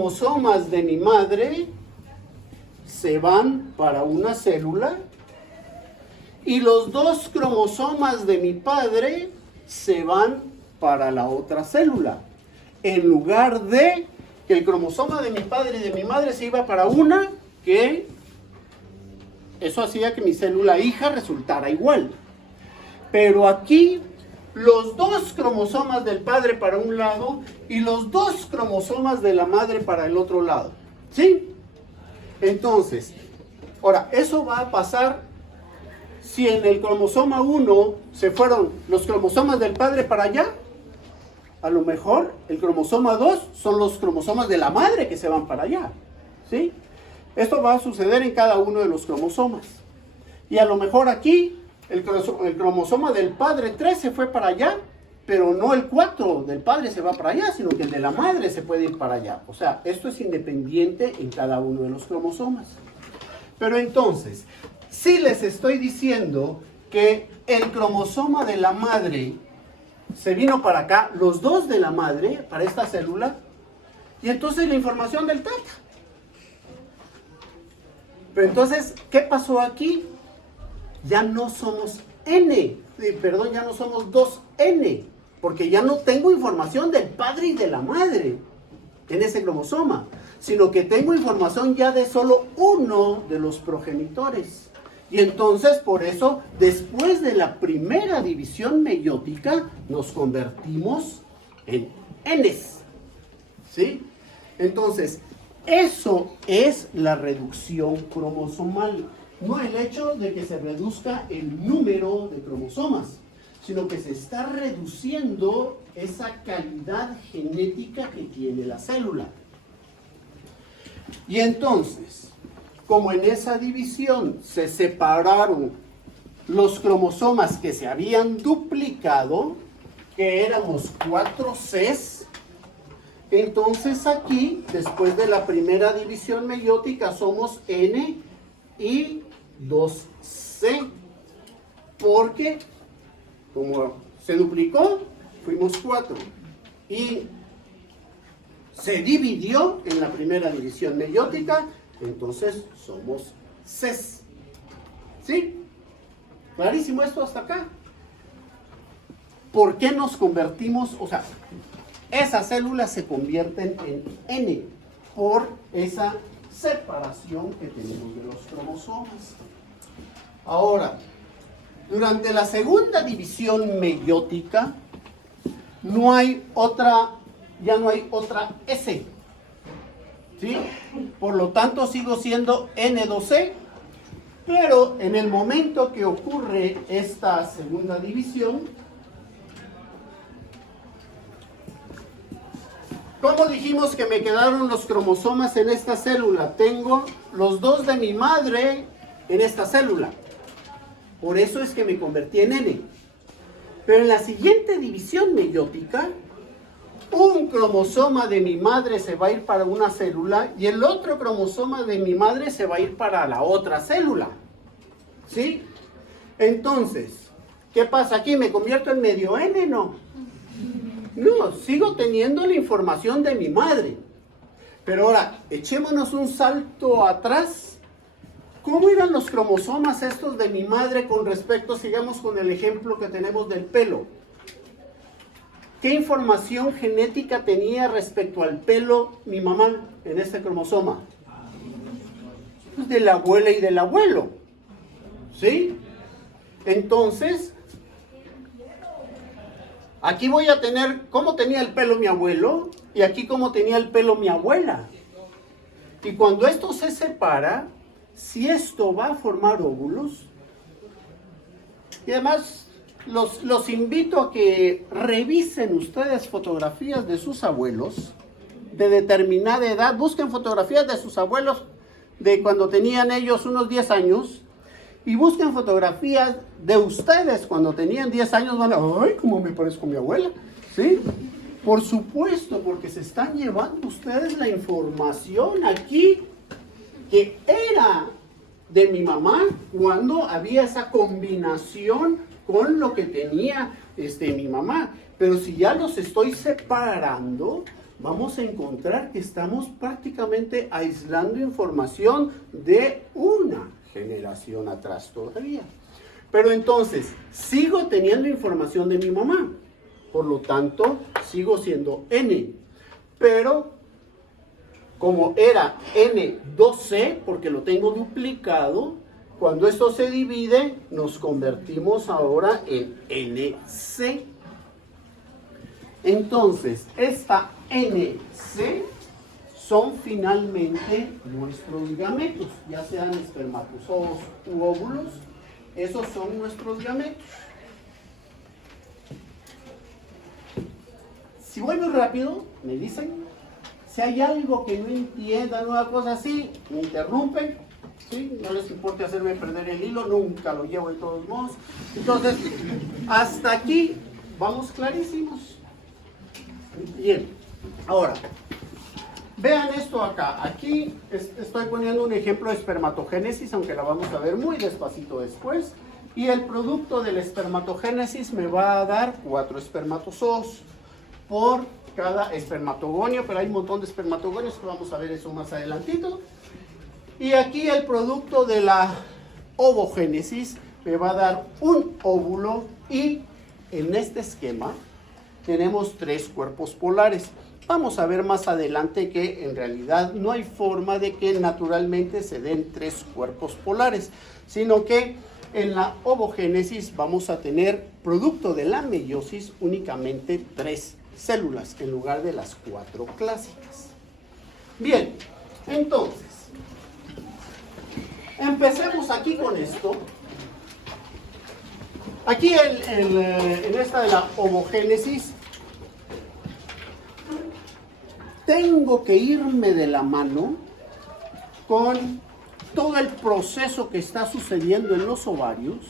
cromosomas de mi madre se van para una célula y los 2 cromosomas de mi padre se van para la otra célula. En lugar de que el cromosoma de mi padre y de mi madre se iba para una, que eso hacía que mi célula hija resultara igual. Pero aquí, los 2 cromosomas del padre para un lado y los 2 cromosomas de la madre para el otro lado. ¿Sí? Entonces, ahora, eso va a pasar si en el cromosoma 1 se fueron los cromosomas del padre para allá. A lo mejor el cromosoma 2 son los cromosomas de la madre que se van para allá. ¿Sí? Esto va a suceder en cada uno de los cromosomas. Y a lo mejor aquí el cromosoma del padre 3 se fue para allá, pero no el 4 del padre se va para allá, sino que el de la madre se puede ir para allá. O sea, esto es independiente en cada uno de los cromosomas. Pero entonces, si les estoy diciendo que el cromosoma de la madre se vino para acá, los 2 de la madre, para esta célula, y entonces la información del tata. Pero entonces, ¿qué pasó aquí? Ya no somos N, perdón, ya no somos 2N, porque ya no tengo información del padre y de la madre en ese cromosoma, sino que tengo información ya de solo uno de los progenitores. Y entonces, por eso, después de la primera división meiótica, nos convertimos en Ns. ¿Sí? Entonces, eso es la reducción cromosomal. No el hecho de que se reduzca el número de cromosomas, sino que se está reduciendo esa calidad genética que tiene la célula. Y entonces, como en esa división se separaron los cromosomas que se habían duplicado, que éramos 4 Cs, entonces aquí, después de la primera división meiótica, somos N y 2C, porque como se duplicó, fuimos 4, y se dividió en la primera división meiótica, entonces somos Cs. ¿Sí? ¿Clarísimo esto hasta acá? ¿Por qué nos convertimos? O sea, esas células se convierten en N por esa separación que tenemos de los cromosomas. Ahora, durante la segunda división meiótica, ya no hay otra S. ¿Sí? Por lo tanto, sigo siendo N2C, pero en el momento que ocurre esta segunda división, ¿cómo dijimos que me quedaron los cromosomas en esta célula? Tengo los 2 de mi madre en esta célula. Por eso es que me convertí en N. Pero en la siguiente división meiótica, un cromosoma de mi madre se va a ir para una célula y el otro cromosoma de mi madre se va a ir para la otra célula. ¿Sí? Entonces, ¿qué pasa aquí? ¿Me convierto en medio N? No. No, sigo teniendo la información de mi madre. Pero ahora, echémonos un salto atrás. ¿Cómo eran los cromosomas estos de mi madre con respecto, sigamos con el ejemplo que tenemos del pelo? ¿Qué información genética tenía respecto al pelo mi mamá en este cromosoma? Pues de la abuela y del abuelo. ¿Sí? Entonces, aquí voy a tener cómo tenía el pelo mi abuelo y aquí cómo tenía el pelo mi abuela. Y cuando esto se separa, si esto va a formar óvulos, y además los invito a que revisen ustedes fotografías de sus abuelos de determinada edad, busquen fotografías de sus abuelos de cuando tenían ellos unos 10 años, y busquen fotografías de ustedes cuando tenían 10 años, van a, ¡ay, cómo me parezco a mi abuela! ¿Sí? Por supuesto, porque se están llevando ustedes la información aquí que era de mi mamá cuando había esa combinación con lo que tenía mi mamá. Pero si ya los estoy separando, vamos a encontrar que estamos prácticamente aislando información de una generación atrás todavía. Pero entonces, sigo teniendo información de mi mamá, por lo tanto, sigo siendo N. Pero, como era N2C, porque lo tengo duplicado, cuando esto se divide, nos convertimos ahora en NC. Entonces, esta NC son finalmente nuestros gametos, ya sean espermatozoos u óvulos, esos son nuestros gametos. Si voy muy rápido, me dicen, si hay algo que no entiendan, una cosa así, me interrumpen, ¿sí? No les importa hacerme perder el hilo, nunca lo llevo de todos modos. Entonces, hasta aquí vamos clarísimos. Bien, ahora, vean esto acá. Aquí estoy poniendo un ejemplo de espermatogénesis, aunque la vamos a ver muy despacito después. Y el producto de la espermatogénesis me va a dar 4 espermatozoos por cada espermatogonio, pero hay un montón de espermatogonios que vamos a ver eso más adelantito. Y aquí el producto de la ovogénesis me va a dar un óvulo y en este esquema tenemos 3 cuerpos polares. Vamos a ver más adelante que en realidad no hay forma de que naturalmente se den 3 cuerpos polares, sino que en la ovogénesis vamos a tener producto de la meiosis únicamente 3 células en lugar de las 4 clásicas. Bien, entonces, empecemos aquí con esto. Aquí en esta de la ovogénesis, tengo que irme de la mano con todo el proceso que está sucediendo en los ovarios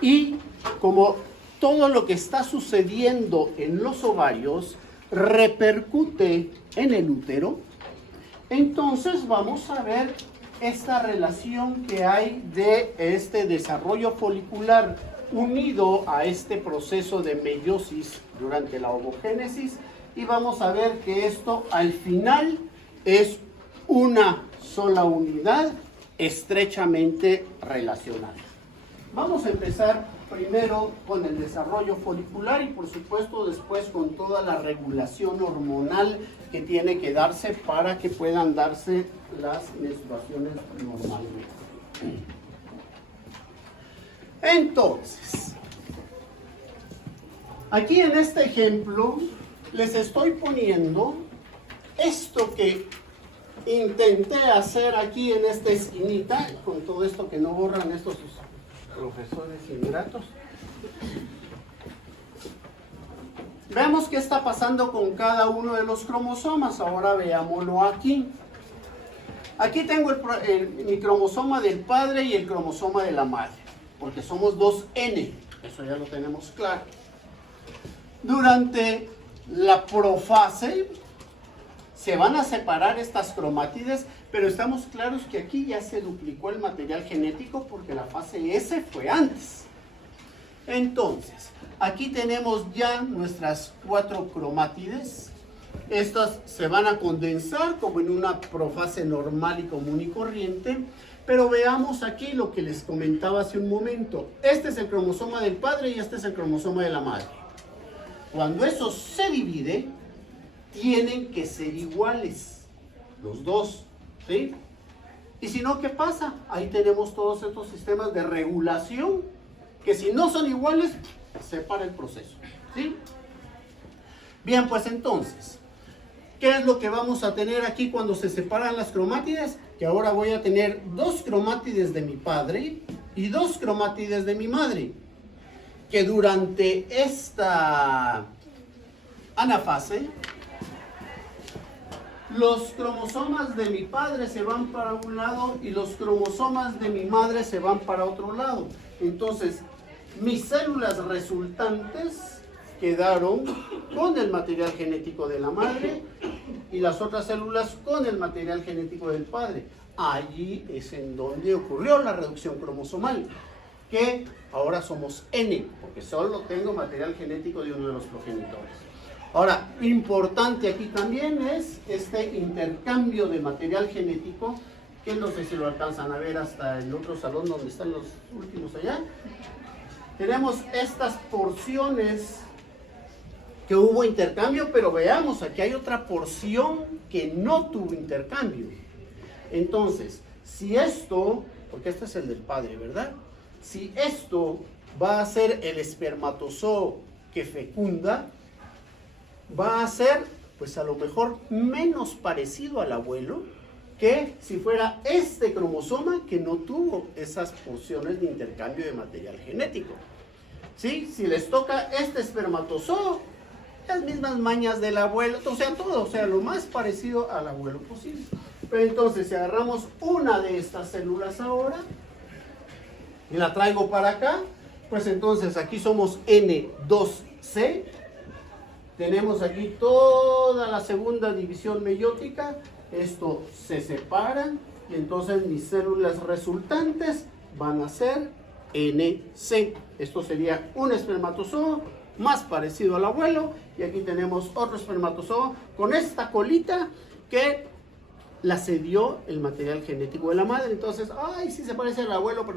y como todo lo que está sucediendo en los ovarios repercute en el útero, entonces vamos a ver esta relación que hay de este desarrollo folicular unido a este proceso de meiosis durante la ovogénesis y vamos a ver que esto al final es una sola unidad estrechamente relacionada. Vamos a empezar primero con el desarrollo folicular y por supuesto después con toda la regulación hormonal que tiene que darse para que puedan darse las menstruaciones normalmente. Entonces, aquí en este ejemplo les estoy poniendo esto que intenté hacer aquí en esta esquinita, con todo esto que no borran estos profesores ingratos. Veamos qué está pasando con cada uno de los cromosomas. Ahora veámoslo aquí. Aquí tengo mi cromosoma del padre y el cromosoma de la madre, porque somos 2N, eso ya lo tenemos claro. Durante la profase se van a separar estas cromátides, pero estamos claros que aquí ya se duplicó el material genético porque la fase S fue antes. Entonces, aquí tenemos ya nuestras 4 cromátides. Estas se van a condensar como en una profase normal y común y corriente, pero veamos aquí lo que les comentaba hace un momento. Este es el cromosoma del padre y este es el cromosoma de la madre. Cuando eso se divide, tienen que ser iguales, los dos, ¿sí? Y si no, ¿qué pasa? Ahí tenemos todos estos sistemas de regulación, que si no son iguales, se para el proceso, ¿sí? Bien, pues entonces, ¿qué es lo que vamos a tener aquí cuando se separan las cromátides? Que ahora voy a tener 2 cromátides de mi padre y 2 cromátides de mi madre, que durante esta anafase, los cromosomas de mi padre se van para un lado y los cromosomas de mi madre se van para otro lado. Entonces, mis células resultantes quedaron con el material genético de la madre y las otras células con el material genético del padre. Allí es en donde ocurrió la reducción cromosomal, que ahora somos N, porque solo tengo material genético de uno de los progenitores. Ahora, importante aquí también es este intercambio de material genético, que no sé si lo alcanzan a ver hasta el otro salón donde están los últimos allá. Tenemos estas porciones que hubo intercambio, pero veamos, aquí hay otra porción que no tuvo intercambio. Entonces, si esto, porque este es el del padre, ¿verdad? Si esto va a ser el espermatozoo que fecunda, va a ser, pues a lo mejor, menos parecido al abuelo que si fuera este cromosoma que no tuvo esas porciones de intercambio de material genético. ¿Sí? Si les toca este espermatozoo, las mismas mañas del abuelo, o sea, todo, o sea, lo más parecido al abuelo posible. Pero entonces, si agarramos una de estas células ahora y la traigo para acá, pues entonces aquí somos N2C. Tenemos aquí toda la segunda división meiótica. Esto se separa y entonces mis células resultantes van a ser NC. Esto sería un espermatozoo más parecido al abuelo, y aquí tenemos otro espermatozoo con esta colita que la cedió el material genético de la madre. Entonces, ay, sí se parece al abuelo, pero